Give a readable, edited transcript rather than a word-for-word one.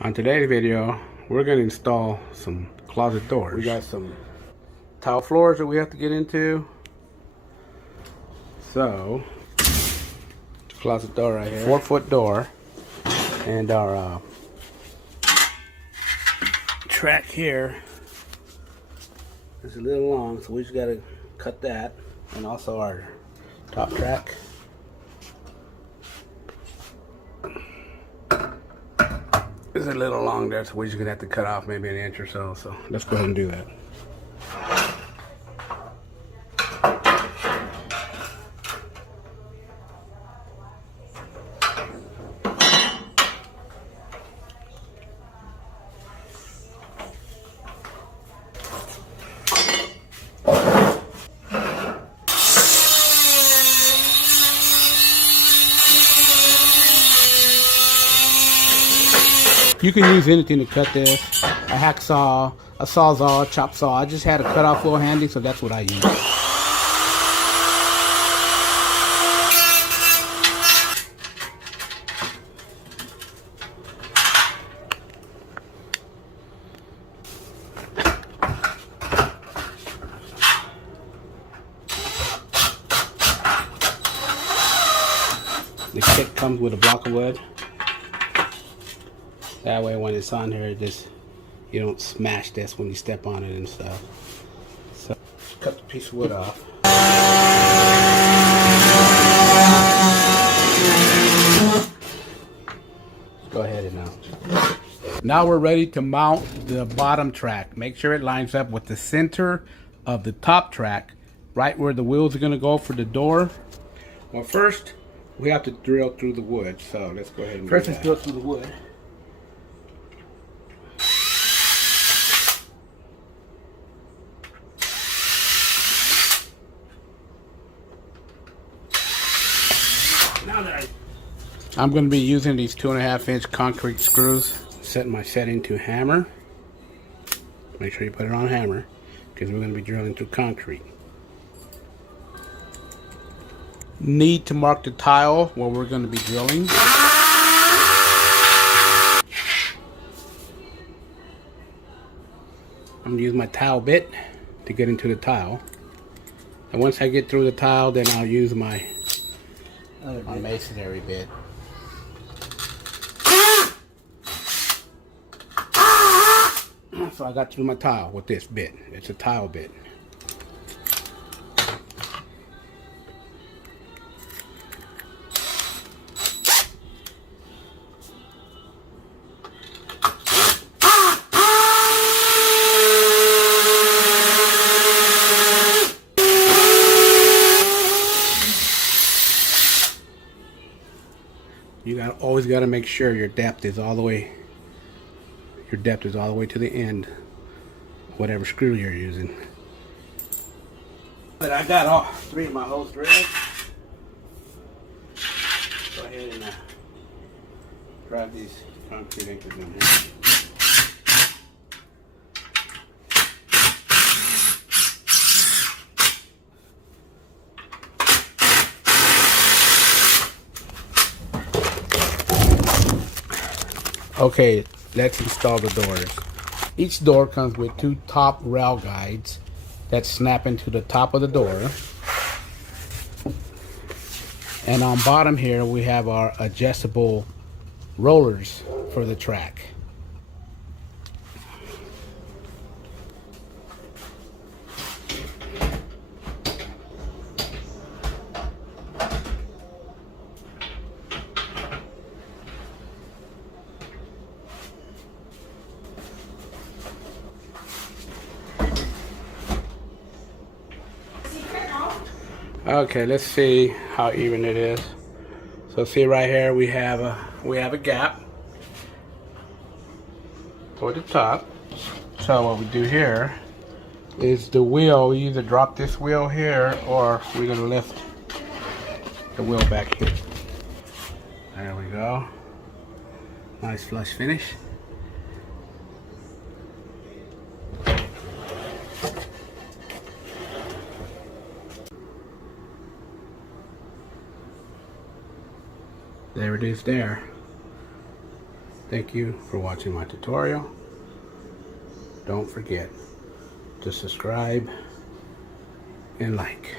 On today's video, we're going to install some closet doors. We got some tile floors that we have to get into. So, closet door right here. 4-foot door. And our track here is a little long, so we just got to cut that. And also our top track. It's a little long there, so we're just gonna have to cut off maybe an inch or so. So let's go ahead and do that. You can use anything to cut this. A hacksaw, a sawzall, a chop saw. I just had a cutoff floor handy, so that's what I use. The kit comes with a block of wood. That way when it's on here, you don't smash this when you step on it and stuff. So cut the piece of wood off. Go ahead and now we're ready to mount the bottom track. Make sure it lines up with the center of the top track, right where the wheels are going to go for the door. Well, first we have to drill through the wood, so let's go ahead and first let's drill through the wood. I'm going to be using these 2.5-inch concrete screws. Setting my setting to hammer. Make sure you put it on hammer, because we're going to be drilling through concrete. Need to mark the tile where we're going to be drilling. I'm going to use my tile bit to get into the tile. And once I get through the tile, then I'll use my masonry bit. So I got through my tile with this bit. It's a tile bit. You always got to make sure your depth is all the way. Your depth is all the way to the end, whatever screw you're using. But I got all 3 of my holes drilled. Go ahead and drive these concrete anchors in here. Okay, let's install the doors. Each door comes with 2 top rail guides that snap into the top of the door. And on bottom here we have our adjustable rollers for the track. Okay, let's see how even it is. So see right here we have a gap toward the top. So what we do here is the wheel, we either drop this wheel here or we're gonna lift the wheel back here. There we go. Nice flush finish. There it is there. Thank you for watching my tutorial. Don't forget to subscribe and like.